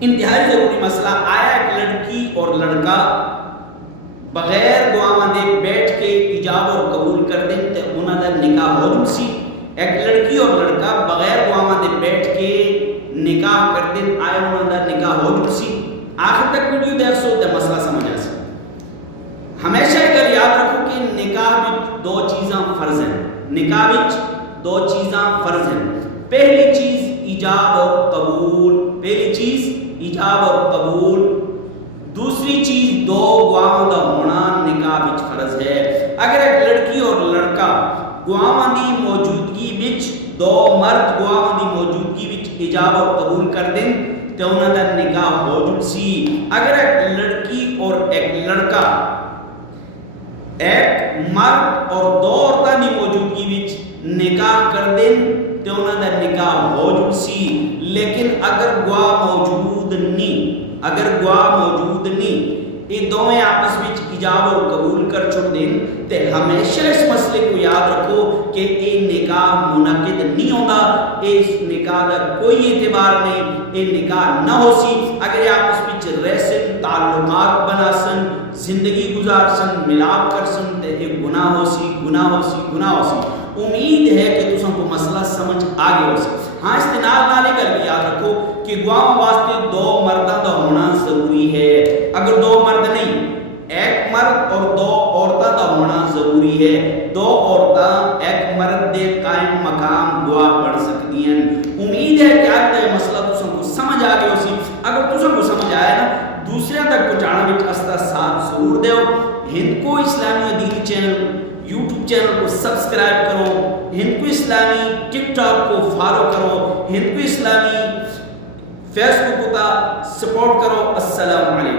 انتہائی ضروری مسئلہ آیا ایک لڑکی اور لڑکا بغیر دعاواں دے بیٹھ کے ایجاب اور قبول کر دیں تے انہاں دا نکاح ہو جل سی. ایک لڑکی اور لڑکا بغیر دعاواں دے بیٹھ کے نکاح کر دیں آیا انہاں دا نکاح ہو جل سی. آخر تک ویڈیو دیر سو تے مسئلہ سمجھ آ سی. ہمیشہ ایک گل یاد رکھو کہ نکاح وچ دو چیزاں فرض ہیں. نکاح وچ دو چیزاں فرض ہیں. پہلی چیز ایجاب اور قبول. پہلی چیز ایجاب اور قبول. دوسری چیز دو گواہاں دا ہونا نکاح وچ فرض ہے. اگر ایک لڑکی اور لڑکا گواہاں دی موجودگی وچ دو مرد گواہاں دی موجودگی وچ ایجاب اور قبول کر دیں تے انہاں دا نکاح ہو جل سی. اگر ایک لڑکی اور ایک لڑکا ایک مرد اور دو عورتاں دی موجودگی وچ نکاح کر دیں تے انہاں دا نکاح ہو جل سی. لیکن اگر گواہ موجود نہیں، اگر گواہ موجود نہیں، یہ دونوں آپس وچ ایجاب اور قبول کر چھوڑ دیں تے ہمیشہ اس مسئلے کو یاد رکھو کہ یہ نکاح منعقد نہیں ہوتا. اس نکاح کا کوئی اعتبار نہیں. یہ نکاح نہ ہو سی. اگر یہ آپس وچ رہ سن، تعلقات بنا سن، زندگی گزار سن، ملاپ کر سن تے یہ گناہ ہو سی، گناہ ہو سی، گناہ ہو سی. امید ہے کہ تساں کو مسئلہ سمجھ آگے ہو سی. ہاں استناد نالے گل بھی یاد رکھو کہ گواہ واسطے دو مرداں دا ہونا ضروری ہے. اگر دو مرد نہیں، ایک مرد اور دو عورتاں دا ہونا ضروری ہے. دو عورتاں ایک مرد دے قائم مقام گواہ بن سکتی ہیں. امید ہے کہ آج کا مسئلہ تساں کو سمجھ آگے ہو سی. اگر تساں کو سمجھ آیا نا دوسرے تک پہنچانا وچ استا ساتھ ضرور دیو. ہند کو اسلامی دینی چینل یوٹیوب چینل کو سبسکرائب کرو. ہند کو اسلامی ٹک ٹاک کو فالو کرو. ہند کو اسلامی فیس بک کو سپورٹ کرو. السلام علیکم.